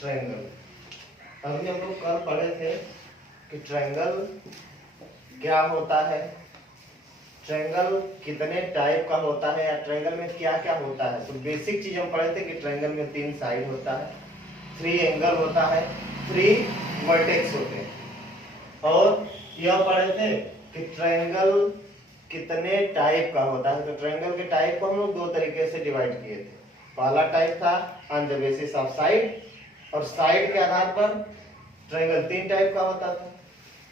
Triangle. अभी हम लोग कल पढ़े थे कि ट्रायंगल क्या होता है, ट्रायंगल कितने टाइप का होता है, या ट्रायंगल में क्या क्या होता है। तो बेसिक चीज हम पढ़े थे कि ट्रायंगल में 3 साइड होता है, 3 एंगल होता है, 3 वर्टेक्स होते हैं। और यह पढ़े थे कि ट्रायंगल कितने टाइप का होता है। तो ट्रायंगल के टाइप को हम लोग 2 तरीके से डिवाइड किए थे। पहला टाइप था on the basis of side, और साइड के आधार पर ट्रायंगल 3 टाइप का होता था।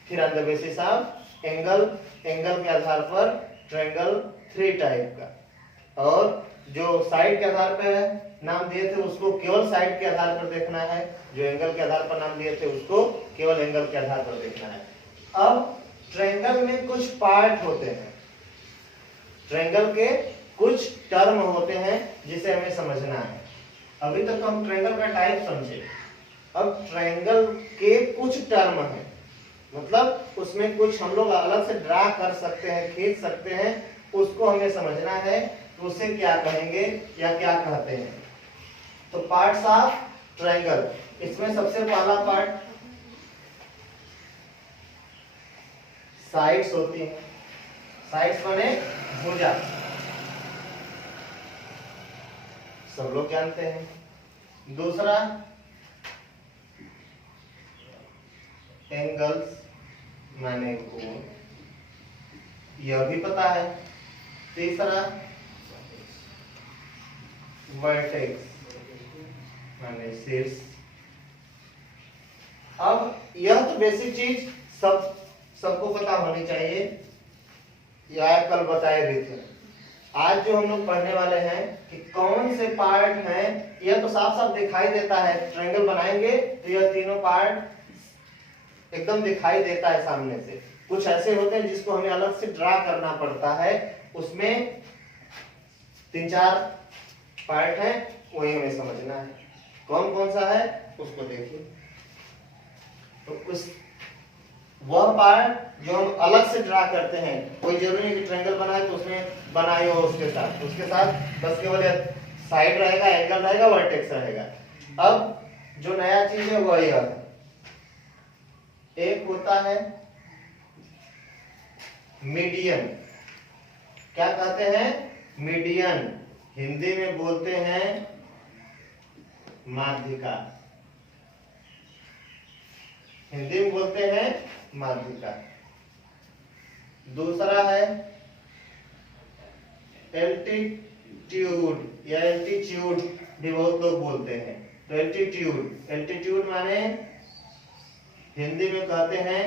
फिर on the basis of angle, angle के आधार पर ट्रायंगल 3 टाइप का। और जो साइड के आधार पर नाम दिए थे उसको केवल साइड के आधार पर देखना है, जो एंगल के आधार पर नाम दिए थे उसको केवल एंगल के आधार पर देखना है। अब ट्रायंगल में कुछ पार्ट होते हैं, ट्रायंगल के कुछ टर्म होते हैं जिसे हमें समझना है। अभी तक हम ट्रायंगल का टाइप समझे, अब ट्रायंगल के कुछ टर्म हैं, मतलब उसमें कुछ हम लोग अलग से ड्रा कर सकते हैं, खींच सकते हैं, उसको हमें समझना है। तो उसे क्या कहेंगे या क्या कहते हैं। तो पार्ट्स ऑफ ट्रायंगल, इसमें सबसे पहला पार्ट साइड्स होती हैं। साइड्स माने भुजा, सब लोग जानते हैं। दूसरा एंगल्स माने कोण, यह भी पता है। तीसरा वर्टेक्स माने शीर्ष। अब यह तो बेसिक चीज सबको पता होनी चाहिए, या कल बताए भी थे। आज जो हम लोग पढ़ने वाले हैं कि कौन से पार्ट हैं, यह तो साफ साफ दिखाई देता है। ट्रायंगल बनाएंगे तो यह तीनों पार्ट एकदम दिखाई देता है सामने से। कुछ ऐसे होते हैं जिसको हमें अलग से ड्रा करना पड़ता है, उसमें 3-4 पार्ट है, वही हमें समझना है। कौन कौन सा है उसको देखिए। तो उस वह पार्ट जो हम अलग से ड्रा करते हैं, कोई जरूरी नहीं कि ट्रायंगल बनाए तो उसमें बनाए हो उसके साथ बस केवल साइड रहेगा, एंगल रहेगा, वर्टेक्स रहेगा। अब जो नया चीज है वह यह है, एक होता है मीडियन। क्या कहते हैं? मीडियन। हिंदी में बोलते हैं माध्यिका, हिंदी में बोलते हैं माध्यिका। दूसरा है एल्टीट्यूड, या एल्टीट्यूड भी बहुत लोग बोलते हैं। तो एल्टीट्यूड, एल्टीट्यूड माने हिंदी में कहते हैं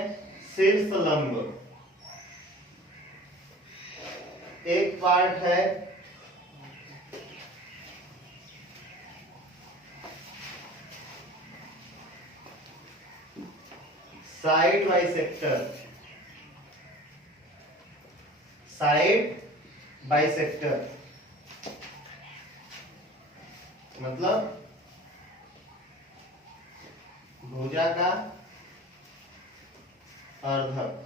शीर्ष लंब। एक पार्ट है साइड बाइसेक्टर, साइड बाइसेक्टर मतलब भुजा का अर्धक।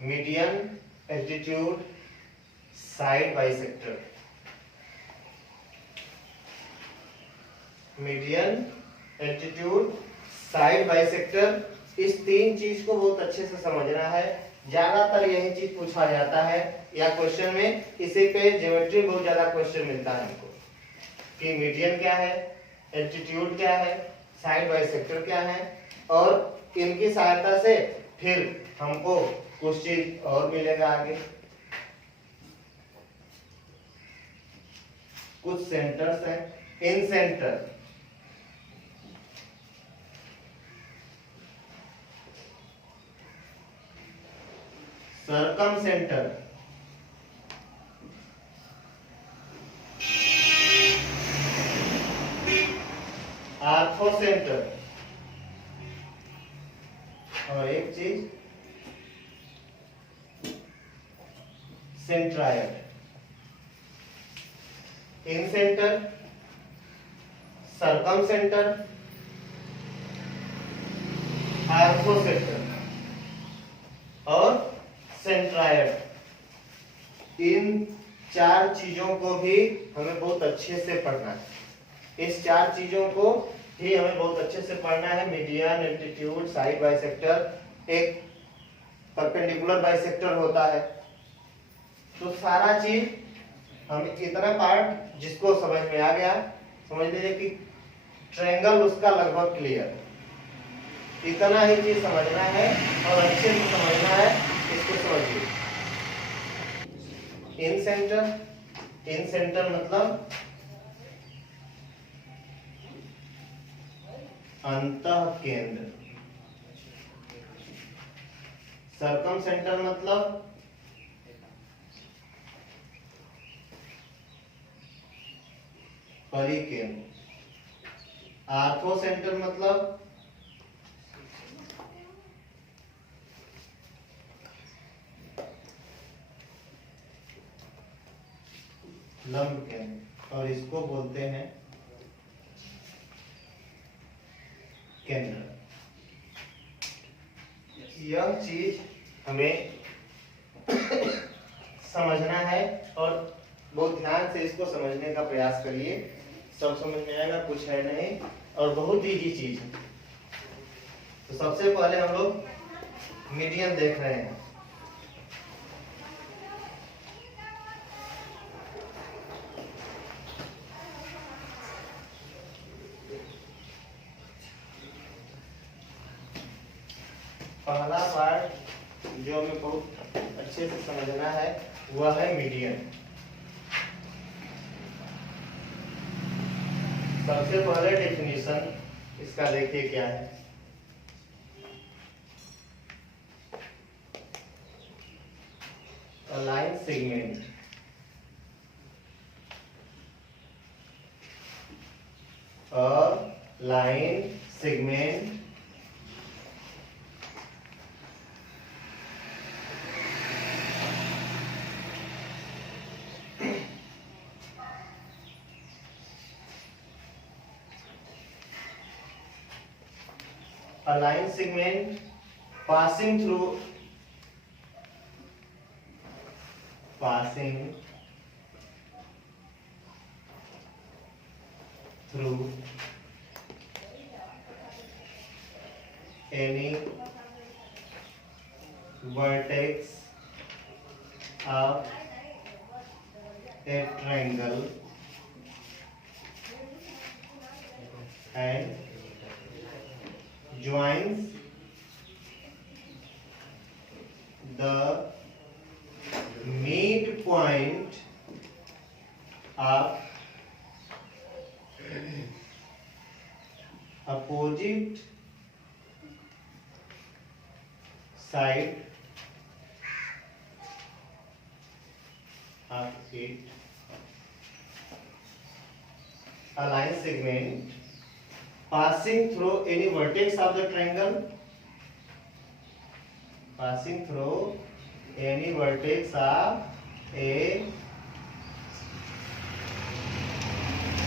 Median, altitude, side bisector. Median, altitude, side bisector, इस 3 चीज को बहुत अच्छे से समझना है। ज्यादातर यही चीज पूछा जाता है, या क्वेश्चन में इसी पे ज्योमेट्री बहुत ज्यादा क्वेश्चन मिलता है हमको कि मीडियन क्या है, एल्टीट्यूड क्या है, साइड बाइसेक्टर क्या है। और इनकी सहायता से फिर हमको कुछ चीज और मिलेगा आगे। कुछ सेंटर्स हैं, incentre, circumcentre, orthocentre, और एक चीज centroid. Incentre, circumcentre, orthocentre और सेंट्रायड, इन चार चीजों को भी हमें बहुत अच्छे से पढ़ना है। इस चार चीजों को ही हमें बहुत अच्छे से पढ़ना है। मीडियन, एल्टीट्यूड, साइड बाइसेक्टर, एक परपेंडिकुलर बाइसेक्टर होता है। तो सारा चीज हम इतना पार्ट जिसको समझ में आ गया, समझ लीजिए कि ट्रायंगल उसका लगभग क्लियर, इतना ही चीज समझना है और अच्छे से समझना है। इसको समझिए। इन सेंटर मतलब अंतः केंद्र। सर्कम सेंटर मतलब परिकेंद्र। आर्थो सेंटर मतलब लंब केंद्र, और इसको बोलते हैं केंद्र। यह चीज हमें समझना है और बहुत ध्यान से इसको समझने का प्रयास करिए। सब समझ में आएगा, कुछ है नहीं और बहुत इजी चीज है। तो सबसे पहले हम लोग मीडियन देख रहे हैं। पहला पार्ट जो हमें बहुत अच्छे से समझना है वह है मीडियन। सबसे पहले डेफिनेशन इसका देखिए क्या है। Line segment, line segment a line segment passing through any vertex of a triangle and joins the midpoint of opposite side of it. A line segment passing through any vertex of the triangle, passing through any vertex of a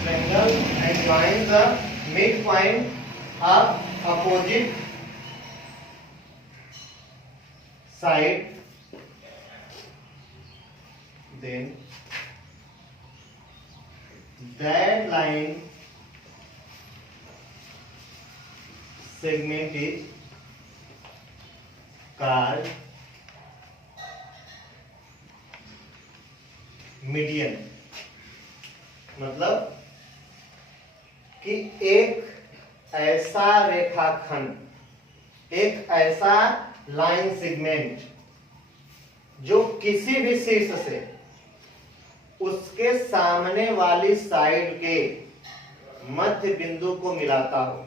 triangle and joins the midpoint of opposite side, then that line segment is called median. मतलब कि एक ऐसा रेखाखंड, एक ऐसा line segment जो किसी भी शीर्ष से उसके सामने वाली साइड के मध्य बिंदु को मिलाता हो,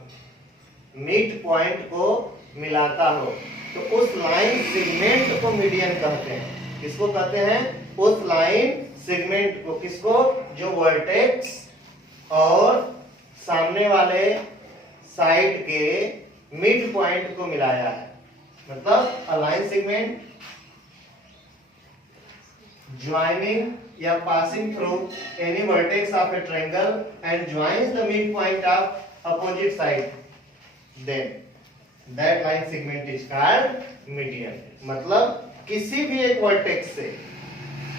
मिड पॉइंट को मिलाता हो, तो उस लाइन सेगमेंट को मीडियन कहते हैं। किसको कहते हैं? उस लाइन सेगमेंट को। किसको? जो वर्टेक्स और सामने वाले साइड के मिड पॉइंट को मिलाया है। मतलब अ लाइन सेगमेंट ज्वाइनिंग या passing through any vertex of A triangle and joins the mid point of opposite side, then that line segment is called median। मतलब किसी भी एक वर्टेक्स से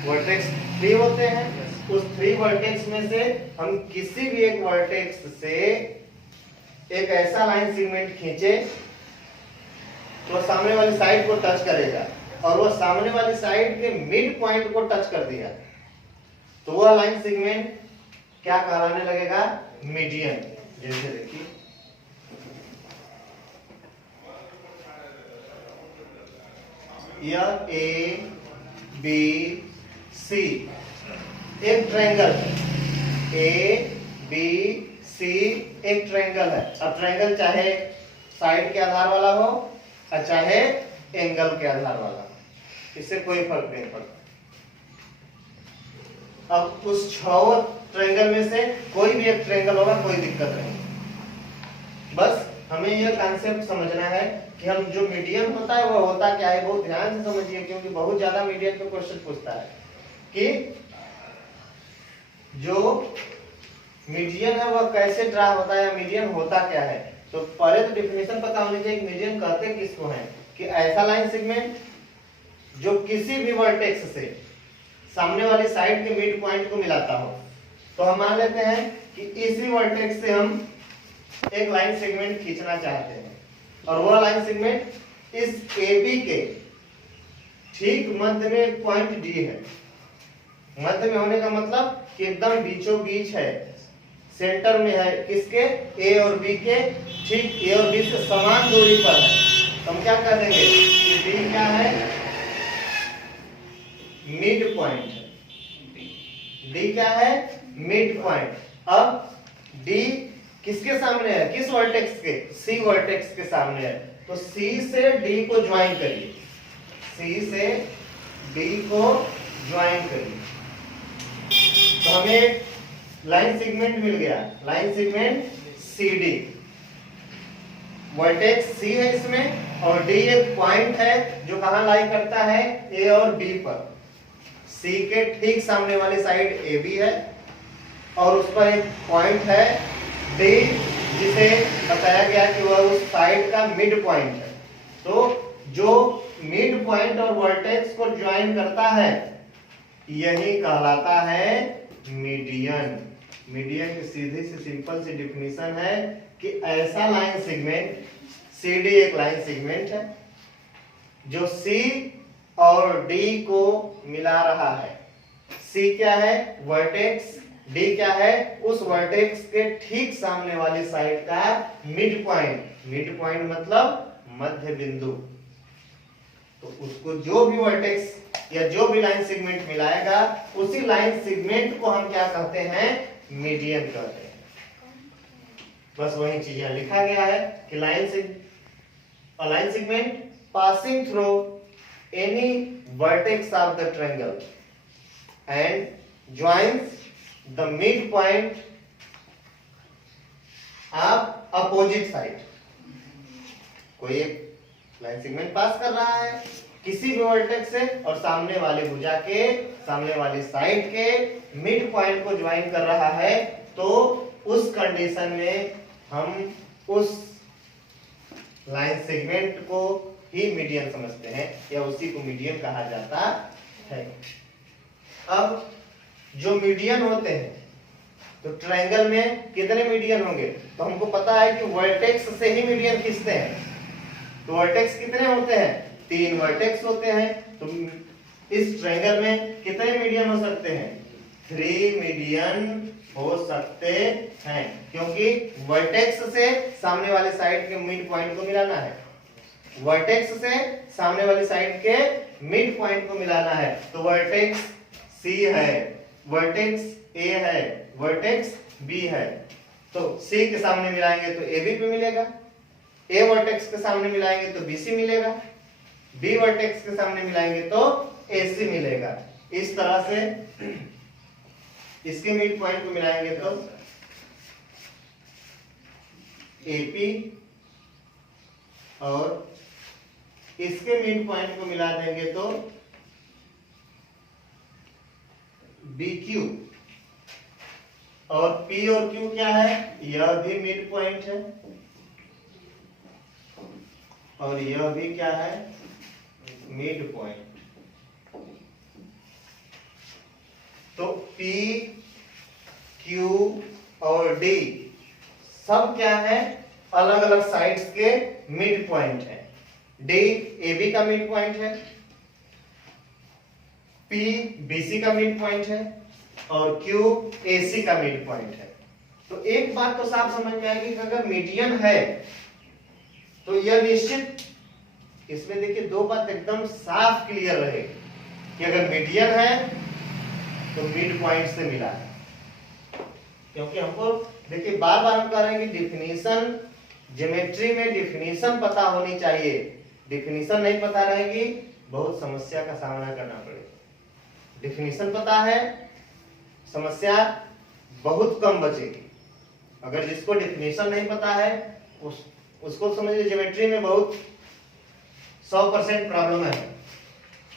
वर्टेक्स 3 होते हैं। उस 3 वर्टेक्स में से हम किसी भी एक वर्टेक्स से एक ऐसा लाइन सेगमेंट खींचे तो सामने वाली साइड को टच करेगा, और वो सामने वाली साइड के मिड पॉइंट को टच कर दिया तो वह लाइन सेगमेंट क्या कहलाने लगेगा? मीडियन। जैसे देखिए यह ए बी सी एक ट्रायंगल है। ए बी सी एक ट्रायंगल है। अब ट्रायंगल चाहे साइड के आधार वाला हो और चाहे एंगल के आधार वाला हो, इससे कोई फर्क नहीं पड़ता। अब उस 6 ट्रायंगल में से कोई भी एक ट्रायंगल होगा, कोई दिक्कत नहीं। बस हमें यह कॉन्सेप्ट समझना है कि हम जो मीडियन होता है वो होता क्या है। बहुत ध्यान से समझिए, क्योंकि बहुत ज्यादा मीडियन पे क्वेश्चन पूछता है कि जो मीडियन है वह कैसे ड्रा होता है, या मीडियन होता क्या है। तो पहले तो डेफिनेशन पता होनी चाहिए कि मीडियन कहते किसको हैं, कि ऐसा लाइन सेगमेंट जो किसी भी वर्टेक्स से सामने वाली साइड के मिड पॉइंट को मिलाता हो। तो हम मान लेते हैं कि इसी वर्टेक्स से हम एक लाइन सेगमेंट खींचना चाहते हैं, और वह लाइन सेगमेंट इस AB के ठीक मध्य में पॉइंट D है। मध्य में होने का मतलब कि एकदम बीचों बीच है, सेंटर में है। किसके? A और B के ठीक A और B से समान दूरी पर है। तो हम क्या कह देंगे कि D क्या है? मिड पॉइंट है। D क्या है? Mid point. अब D किसके सामने है? किस वर्टेक्स के? C वर्टेक्स के सामने है। तो C से D को ज्वाइन करिए। C से D को ज्वाइन करिए तो हमें लाइन सेगमेंट मिल गया। Line segment CD। Vertex C है इसमें, और D एक पॉइंट है जो कहां लाई करता है? A और B पर। C के ठीक सामने वाली साइड AB है, और उस पर एक पॉइंट है D, जिसे बताया गया कि वह उस साइड का मिड पॉइंट है। तो जो मिड पॉइंट और वर्टेक्स को ज्वाइन करता है यही कहलाता है मीडियन। मीडियन की सीधी सी सिंपल सी डेफिनेशन है कि ऐसा लाइन सेगमेंट, CD एक लाइन सेगमेंट है जो C और D को मिला रहा है। C क्या है? वर्टेक्स। D क्या है? उस वर्टेक्स के ठीक सामने वाली साइड का मिड पॉइंट। मिड पॉइंट मतलब मध्य बिंदु। तो उसको जो भी वर्टेक्स या जो भी लाइन सेगमेंट मिलाएगा, उसी लाइन सेगमेंट को हम क्या कहते हैं? मीडियन कहते हैं। बस वही चीज यहां लिखा गया है कि line segment passing through any vertex of the triangle and joins the mid point of opposite side. कोई एक लाइन सेगमेंट पास कर रहा है किसी भी वर्टेक्स से, और सामने वाले भुजा के सामने वाली साइड के मिड पॉइंट को ज्वाइन कर रहा है, तो उस कंडीशन में हम उस लाइन सेगमेंट को ही मीडियन समझते हैं, या उसी को मीडियन कहा जाता है। अब जो मीडियन होते हैं, तो ट्रायंगल में कितने मीडियन होंगे? तो हमको पता है कि वर्टेक्स से ही मीडियन खींचते हैं। तो वर्टेक्स कितने होते हैं? 3 वर्टेक्स होते हैं। तो इस ट्रायंगल में कितने मीडियन हो सकते हैं? 3 मीडियन हो सकते हैं, क्योंकि वर्टेक्स से सामने वाले साइड के मिड पॉइंट को मिलाना है। वर्टेक्स से सामने वाली साइड के मिड पॉइंट को मिलाना है। तो वर्टेक्स C है, वर्टेक्स A है, वर्टेक्स B है। तो C के सामने मिलाएंगे तो AB पे मिलेगा, A वर्टेक्स के सामने मिलाएंगे तो BC मिलेगा, B वर्टेक्स के सामने मिलाएंगे तो AC मिलेगा। इस तरह से इसके मिड पॉइंट को मिलाएंगे तो AP, और इसके मिड पॉइंट को मिला देंगे तो BQ, और P और Q क्या है? यह भी मिड पॉइंट है, और यह भी क्या है? Mid point. तो P Q और D सब क्या है, अलग अलग साइड्स के मिड पॉइंट है। D AB का मिड पॉइंट है, P BC का मिड पॉइंट है और Q AC का मिड पॉइंट है। तो एक बात तो साफ समझ में आएगी कि अगर मीडियन है तो यह निश्चित, इसमें देखिए दो बात एकदम साफ क्लियर रहे कि अगर मीडियन है तो मिड पॉइंट से मिला है। क्योंकि हमको देखिए बार बार हम कह रहे हैं कि डिफिनीशन, ज्योमेट्री में डिफिनीशन पता होनी चाहिए। डिफिनीशन नहीं पता रहेगी, बहुत समस्या का सामना करना पड़ेगा। डिफिनीशन पता है, समस्या बहुत कम बचेगी। अगर जिसको डिफिनीशन नहीं पता है उसको समझिए ज्योमेट्री में बहुत 100% प्रॉब्लम है।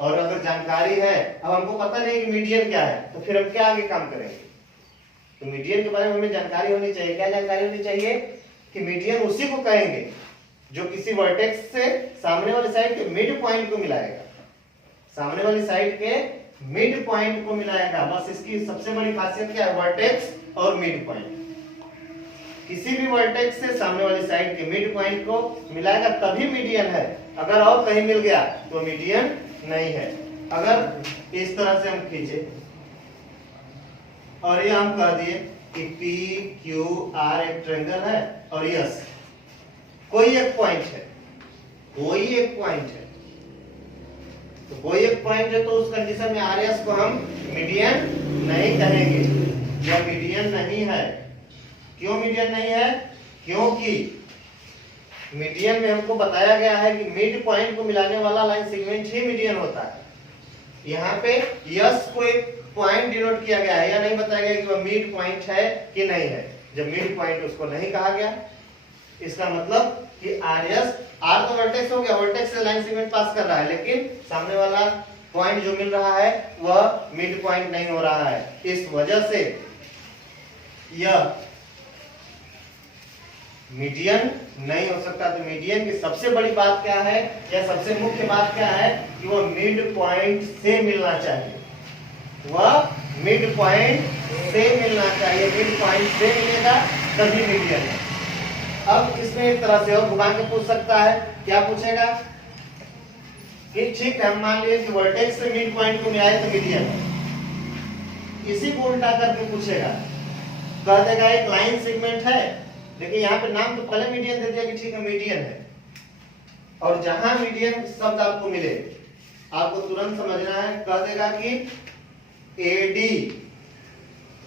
और अगर जानकारी है, अब हमको पता नहीं कि मीडियन क्या है, तो फिर हम क्या आगे काम करेंगे। तो मीडियन के बारे में हमें जानकारी होनी चाहिए। क्या जानकारी होनी चाहिए कि मीडियन उसी को कहेंगे जो किसी वर्टेक्स से सामने वाली साइड के मिड पॉइंट को मिलाएगा, सामने वाली साइड के मिड पॉइंट को मिलाएगा। बस इसकी सबसे बड़ी खासियत क्या है, वर्टेक्स और मिड पॉइंट। किसी भी वर्टेक्स से सामने वाली साइड के मिड पॉइंट को मिलाएगा तभी मीडियन है। अगर और कहीं मिल गया तो मीडियन नहीं है। अगर इस तरह से हम खींचे और ये हम कह दिए कि P Q R एक ट्रायंगल है और यस कोई एक पॉइंट है, कोई एक पॉइंट है, तो कोई एक पॉइंट है, तो उस कंडीशन में आर एस को हम मीडियन नहीं कहेंगे। यह मीडियन नहीं है। क्यों मीडियन नहीं है? क्योंकि मीडियन में हमको बताया गया है कि मिड पॉइंट को मिलाने वाला लाइन सेगमेंट ही मीडियन होता है। यहाँ पे यस को एक पॉइंट डिनोट किया गया है, या नहीं बताया गया कि वह मिड पॉइंट है कि नहीं है। जब मिड पॉइंट उसको नहीं कहा गया, इसका मतलब कि आर एस, आर तो वर्टेक्स हो गया, वर्टेक्स से लाइन सेगमेंट पास कर रहा है, लेकिन सामने वाला पॉइंट जो मिल रहा है वह मिड पॉइंट नहीं हो रहा है। इस वजह से यह मीडियन नहीं हो सकता। तो मीडियन की सबसे बड़ी बात क्या है, या सबसे मुख्य बात क्या है कि वह मिड पॉइंट से मिलना चाहिए। वह मिड पॉइंट से मिलना चाहिए, मिड पॉइंट से मिलेगा तभी मीडियन है। अब इसमें एक तरह से और घुमा के पूछ सकता है, क्या पूछेगा कि ठीक है, हम मान लिए कि वर्टेक्स से मिड पॉइंट को मिलाए तो मीडियन है। इसी को उल्टा करके पूछेगा, कह देगा एक लाइन सेगमेंट है, देखिए यहाँ पे नाम तो पहले मीडियन दे दिया कि ठीक है मीडियन है, और जहां मीडियन शब्द आपको मिले आपको तुरंत समझना है, कह देगा कि AD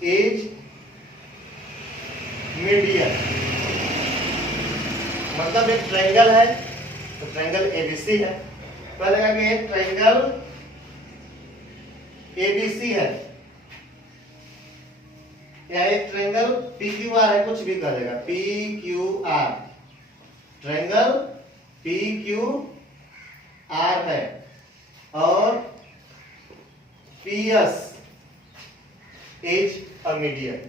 इज मीडियन। मतलब एक ट्रायंगल है तो ट्रायंगल ABC है, कह देगा कि एक ट्रायंगल ABC है, या एक ट्रायंगल PQR है, कुछ भी कह देगा PQR, ट्रायंगल PQR है, और PS is a median.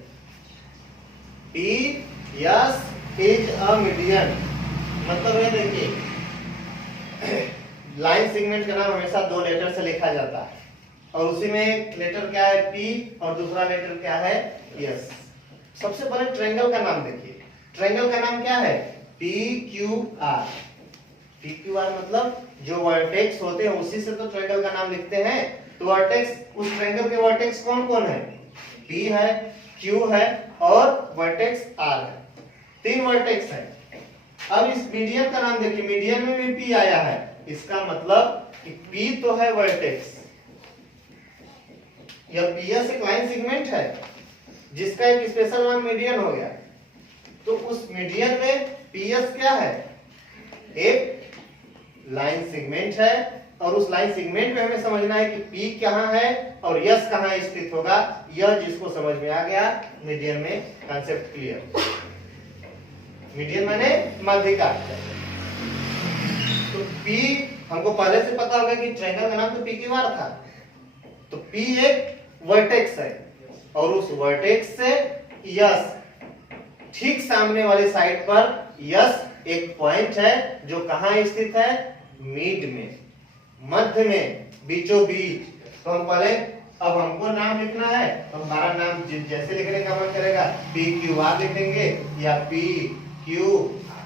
PS is a median मतलब है, देखिए लाइन सेगमेंट का नाम हमेशा दो लेटर से लिखा जाता है, और उसी में एक लेटर क्या है P और दूसरा लेटर क्या है S। सबसे पहले ट्रायंगल का नाम देखिए, ट्रायंगल का नाम क्या है PQR। PQR मतलब जो वर्टेक्स होते हैं उसी से तो ट्रायंगल का नाम लिखते हैं। तो वर्टेक्स, उस ट्रायंगल के वर्टेक्स कौन कौन है, P है, Q है और वर्टेक्स R है, तीन वर्टेक्स है। अब इस मीडियन का नाम देखिए, मीडियन में भी P आया है, इसका मतलब कि P तो है वर्टेक्स, यह PS एक लाइन सेगमेंट है जिसका एक स्पेशल नाम मीडियन हो गया। तो उस मीडियन में PS क्या है, एक लाइन सेगमेंट है, और उस लाइन सेगमेंट में हमें समझना है कि P कहां है और S कहां स्थित होगा। यह जिसको समझ में आ गया, मीडियन में कांसेप्ट क्लियर। मीडियन माने मध्यिका। तो P हमको पहले से पता होगा कि ट्रायंगल का नाम तो PQR था, तो P एक वर्टेक्स है, और उस वर्टेक्स से S ठीक सामने वाली साइड पर S एक पॉइंट है जो कहां स्थित है, मिड में, मध्य में, बीचों बीच। तो हम पहले अब हमको नाम लिखना है तो हमारा नाम जैसे लिखने का मन करेगा पी क्यू आर लिखेंगे या पी क्यू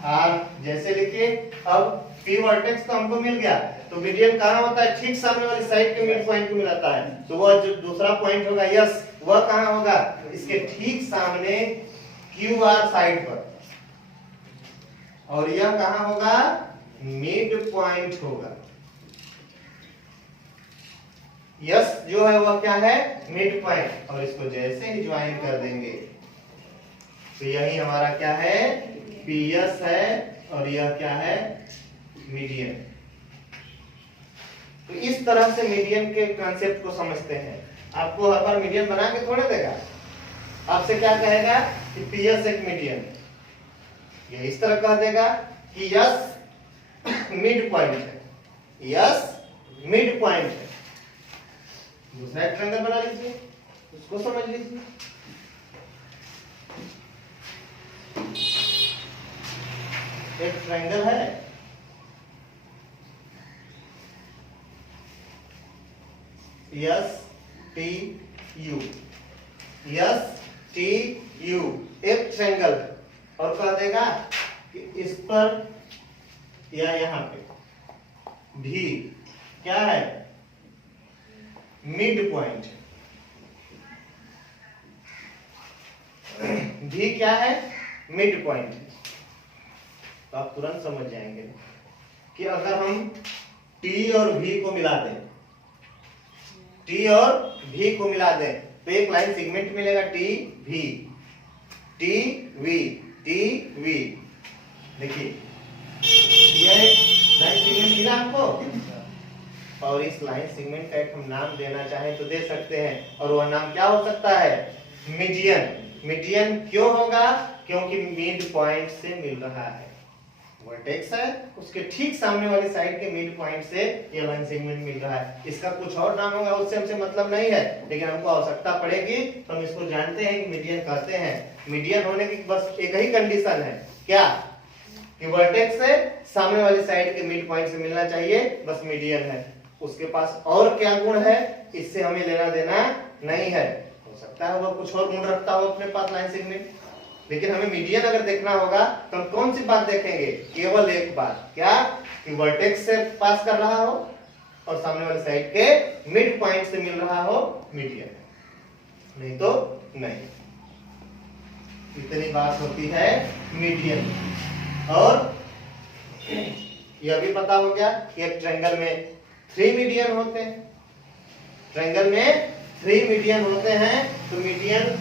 आर जैसे लिखिए। अब पी वर्टेक्स तो हमको मिल गया, तो मीडियन कहाँ होता है? ठीक सामने वाली साइड के मिड पॉइंट को मिलाता है। तो वह जो दूसरा पॉइंट होगा यस, वह कहाँ होगा? इसके ठीक सामने क्यू आर साइड पर। और यह कहाँ होगा? मिड पॉइंट होगा। यस जो है वह क्या है? Mid point. और इसको जैसे ही ज्वाइन कर देंगे तो यही हमारा क्या है? पीएस है और यह क्या है? मीडियन। तो इस तरह से मीडियन के कॉन्सेप्ट को समझते हैं। आपको हर बार मीडियन बना के थोड़े देगा, आपसे क्या कहेगा कि पीएस एक मीडियन। ये इस तरह कह देगा कि यस मिड पॉइंट है, यस मिड पॉइंट है। दूसरा एक ट्रायंगल बना लीजिए, उसको समझ लीजिए। एक ट्रायंगल है, yes T U, yes T U एक ट्रायंगल है। और कह देगा कि इस पर या यहां पे भी क्या है? Mid point. भी क्या है? Mid point. तो आप तुरंत समझ जाएंगे कि अगर हम टी और भी को मिला दें, टी और भी को मिला दें तो एक लाइन सेगमेंट मिलेगा टी भी, टी वी, टी वी। देखिए यह लाइन सेगमेंट मिला हमको, और इस लाइन सेगमेंट का एक हम नाम देना चाहें तो दे सकते हैं। और वह नाम क्या हो सकता है? मीडियन। मीडियन क्यों होगा? क्योंकि मिड पॉइंट से मिल रहा है। वर्टेक्स है, उसके ठीक सामने वाली साइड के मिड पॉइंट से ये लाइन सेगमेंट मिल रहा है। इसका कुछ और नाम होगा, उससे हमसे मतलब नहीं है, लेकिन हमको आवश्यकता पड़ेगी तो हम इसको जानते हैं कि मीडियन कहते हैं। मीडियन होने की बस एक ही कंडीशन है, क्या? कि वर्टेक्स से सामने वाली साइड के मिड पॉइंट से मिलना चाहिए, बस मीडियन है। उसके पास और क्या गुण है इससे हमें लेना देना नहीं है। हो सकता है वह कुछ और गुण रखता हो अपने पास लाइन सेगमेंट, लेकिन हमें मीडियन अगर देखना होगा तो हम कौन सी बात देखेंगे? केवल एक बात, क्या? कि वर्टेक्स से पास कर रहा हो और सामने वाली साइड के मिड पॉइंट से मिल रहा हो, मीडियन। नहीं तो नहीं। इतनी बात होती है मीडियन। और यह भी पता हो गया कि एक ट्रायंगल में 3 मीडियन होते हैं। ट्रायंगल में 3 मीडियन होते हैं, तो मीडियन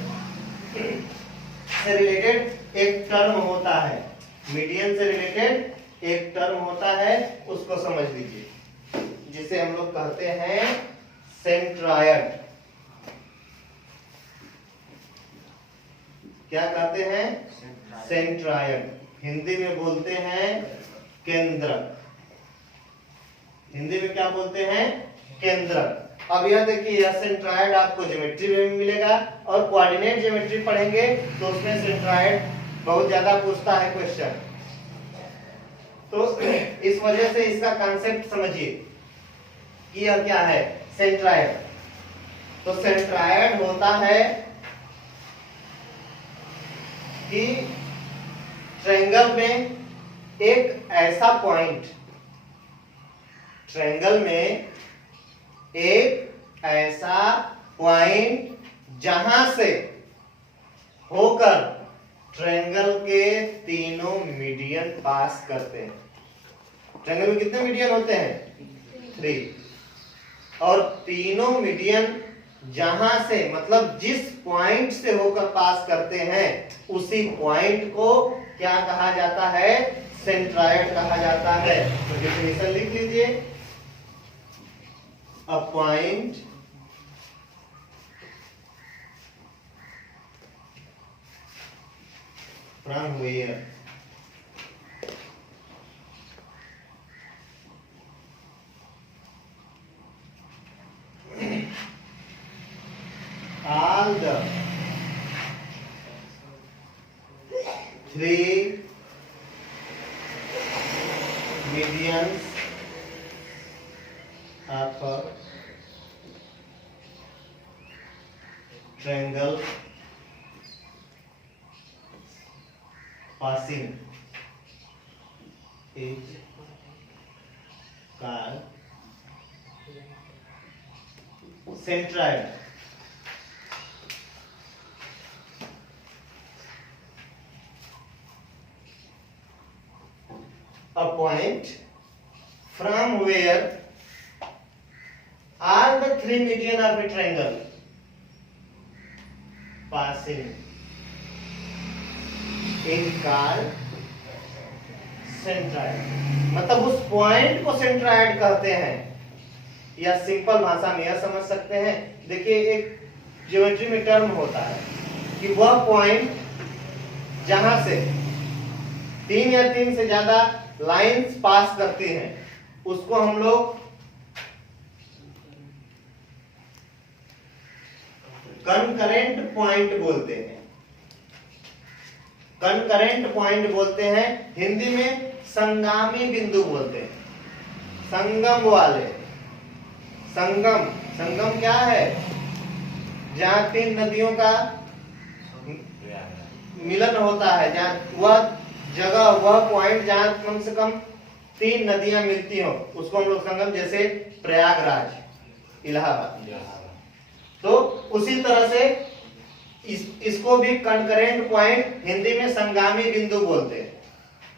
से रिलेटेड एक टर्म होता है, मीडियन से रिलेटेड एक टर्म होता है, उसको समझ लीजिए, जिसे हम लोग कहते हैं सेंट्रायड। क्या कहते हैं? सेंट्रायड। हिंदी में बोलते हैं केंद्रक। हिंदी में क्या बोलते हैं? केंद्रक। अब यह देखिए, यह सेंट्रायड आपको ज्योमेट्री में भी मिलेगा, और कोऑर्डिनेट ज्योमेट्री पढ़ेंगे तो उसमें सेंट्रायड बहुत ज्यादा पूछता है क्वेश्चन। तो इस वजह से इसका कॉन्सेप्ट समझिए कि यह क्या है? सेंट्रायड। तो सेंट्रायड होता है कि ट्रायंगल में एक ऐसा पॉइंट, ट्रायंगल में एक ऐसा पॉइंट जहां से होकर ट्रायंगल के तीनों मीडियन पास करते हैं। ट्रायंगल में कितने मीडियन होते हैं? 3। और तीनों मीडियन जहां से, मतलब जिस पॉइंट से होकर पास करते हैं, उसी पॉइंट को क्या कहा जाता है? सेंट्रायड कहा जाता है। तो डेफिनेशन लिख लीजिए, a point from where all the 3 medians of triangle passing is called centroid. A point from where all the three median of a triangle passing is called centroid. मतलब उस पॉइंट को centroid कहते हैं, या simple भाषा में यह समझ सकते हैं। देखिए एक ज्योमेट्री में टर्म होता है कि वह पॉइंट जहां से तीन या तीन से ज्यादा लाइंस पास करती हैं उसको हम लोग कनकरेंट पॉइंट बोलते हैं। कनकरेंट पॉइंट बोलते हैं, हिंदी में संगामी बिंदु बोलते हैं। संगम वाले, संगम, संगम क्या है? जहां तीन नदियों का मिलन होता है, जहां वह जगह, वह पॉइंट जहां कम से कम तीन नदियां मिलती हो उसको हम लोग संगम, जैसे प्रयागराज, इलाहाबाद। तो उसी तरह से इसको भी कंकरेंट पॉइंट, हिंदी में संगामी बिंदु बोलते हैं।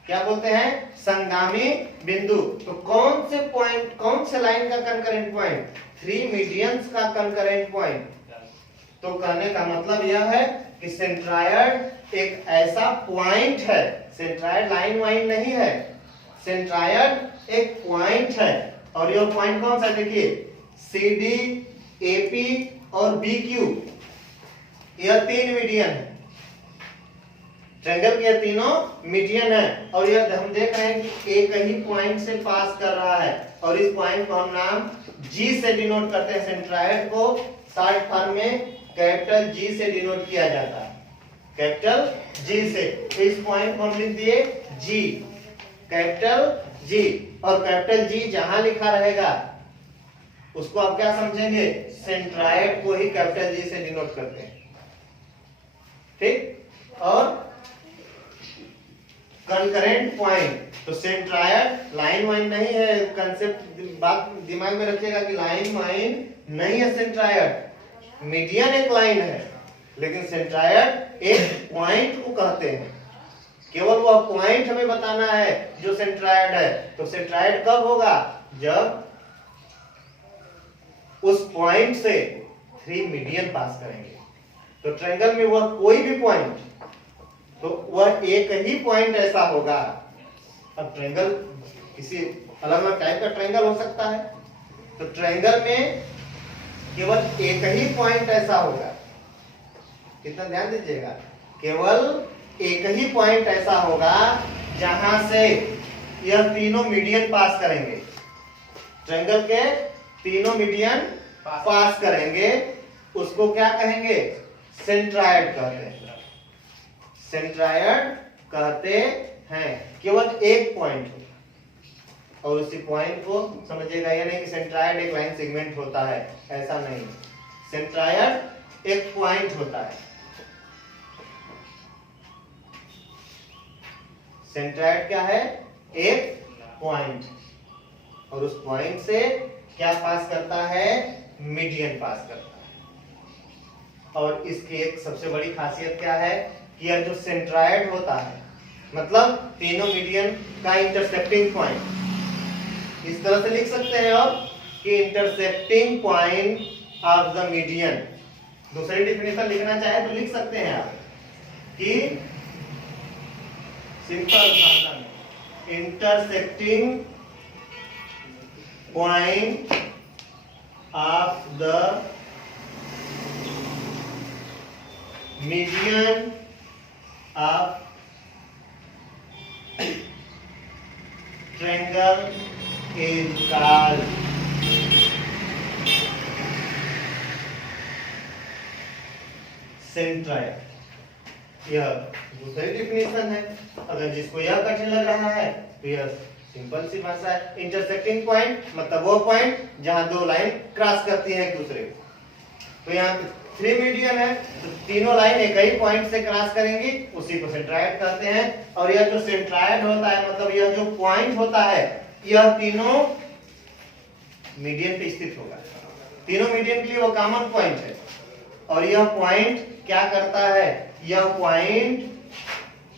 क्या बोलते हैं? संगामी बिंदु। तो कौन से पॉइंट, कौन से लाइन का कंकरेंट पॉइंट? थ्री मीडियंस का कंकरेंट पॉइंट। तो कहने का मतलब यह है कि सेंट्रायड एक ऐसा पॉइंट है, सेंट्रायड लाइन वाइन नहीं है, सेंट्रायड एक पॉइंट है। और यह पॉइंट कौन सा? देखिए सी डी, ए पी और बी क्यू, यह तीन मीडियन है। ट्रायंगल के तीनों मीडियन है और यह हम देख रहे हैं कि एक ही पॉइंट से पास कर रहा है और इस पॉइंट को हम नाम जी से डिनोट करते हैं। सेंट्रायड को शॉर्ट फॉर्म में कैपिटल जी से डिनोट किया जाता है, कैपिटल जी से। तो इस पॉइंट को हम लिख दिए जी, कैपिटल जी। और कैपिटल जी जहां लिखा रहेगा उसको आप क्या समझेंगे? सेंट्रायड को ही कैपिटल जी से डिनोट करते हैं, ठीक। और कंकरेंट पॉइंट, तो सेंट्रायड लाइन वाइन नहीं है, कंसेप्ट बात दिमाग में रखिएगा कि लाइन वाइन नहीं है सेंट्रायड। मीडियन एक लाइन है लेकिन सेंट्रायड एक पॉइंट को कहते हैं। केवल वह पॉइंट हमें बताना है जो सेंट्रायड है। तो सेंट्रायड कब होगा? जब उस पॉइंट से थ्री मीडियन पास करेंगे। तो ट्रायंगल में वह कोई भी पॉइंट, तो वह एक ही पॉइंट ऐसा होगा। अब ट्रायंगल किसी अलग अलग टाइप का ट्रायंगल हो सकता है, तो ट्रायंगल में केवल एक ही पॉइंट ऐसा होगा। कितना ध्यान दीजिएगा, केवल एक ही पॉइंट ऐसा होगा जहां से यह तीनों मीडियन पास करेंगे। ट्रायंगल के तीनों मीडियन पास करेंगे, उसको क्या कहेंगे? सेंट्रायड कहते हैं। सेंट्रायड कहते हैं। केवल एक पॉइंट और उसी पॉइंट को समझिएगा, यह नहीं कि सेंट्रायड एक लाइन सेगमेंट होता है, ऐसा नहीं। सेंट्रायड एक पॉइंट होता है। सेंट्रायड क्या है? एक पॉइंट, और उस पॉइंट से क्या पास करता है? मीडियन पास करता है। और इसकी एक सबसे बड़ी खासियत क्या है कि यह जो सेंट्रायड होता है, मतलब तीनों मीडियन का इंटरसेक्टिंग पॉइंट, इस तरह से लिख सकते हैं आप कि intersecting point of the median. दूसरी डेफिनेशन लिखना चाहे तो लिख सकते हैं आप कि सिंपल भाषा में intersecting point of the median of triangle is called centroid। यह दूसरी डिफिनेशन है। अगर जिसको यह कठिन लग रहा है तो यह सिंपल सी भाषा है। इंटरसेक्टिंग पॉइंट मतलब वो पॉइंट जहां दो लाइन क्रॉस करती है एक दूसरे को। तो यहाँ 3 मीडियन है तो तीनों लाइन एक ही पॉइंट से क्रॉस करेंगी, उसी को सेंट्रायड कहते हैं। और यह जो सेंट्रायड होता है मतलब यह जो पॉइंट होता है यह तीनों मीडियन पे स्थित होगा। तीनों मीडियन के लिए वो कॉमन पॉइंट है। और यह पॉइंट क्या करता है, यह पॉइंट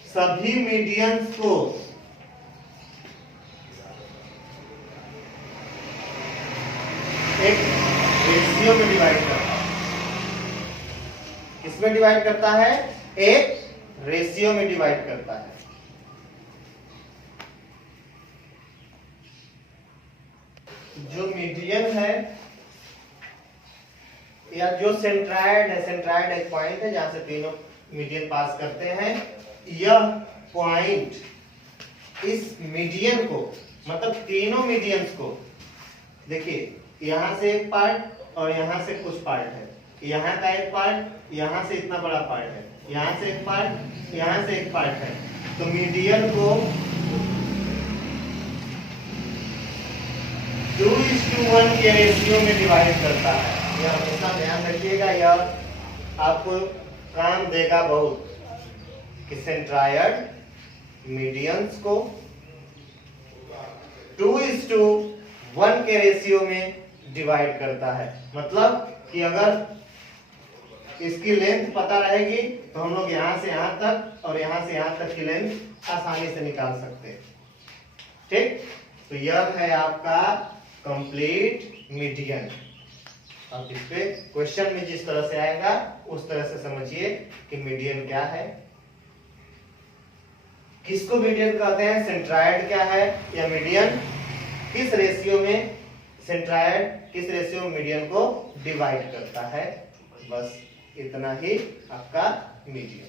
सभी मीडियंस को एक रेशियो में डिवाइड करता है। किसमें डिवाइड करता है, एक रेशियो में डिवाइड करता है। जो मीडियन है या जो सेंट्रायड है, सेंट्रायड एक पॉइंट है जहां से तीनों मीडियन पास करते हैं। यह पॉइंट इस मीडियन को मतलब तीनों मीडियंस को, देखिए यहां से एक पार्ट और यहां से कुछ पार्ट है, यहाँ का एक पार्ट, यहाँ से इतना बड़ा पार्ट है, यहाँ से एक पार्ट, यहाँ से एक पार्ट है। तो मीडियन को 2:1 के रेशियो में डिवाइड करता है। यह हमेशा ध्यान रखिएगा, यह आपको काम देगा बहुत कि सेंट्रायड मीडियंस को 2:1 के रेशियो में डिवाइड करता है। मतलब कि अगर इसकी लेंथ पता रहेगी तो हम लोग यहां से यहां तक और यहां से यहां तक की लेंथ आसानी से निकाल सकते हैं। ठीक, तो यह है आपका कंप्लीट मीडियन। अब इस पे क्वेश्चन में जिस तरह से आएगा उस तरह से समझिए कि मीडियन क्या है, किसको मीडियन कहते हैं, सेंट्रायड क्या है, या मीडियन किस रेशियो में, सेंट्रायड किस रेशियो में मीडियन को डिवाइड करता है। बस इतना ही आपका मीडियन।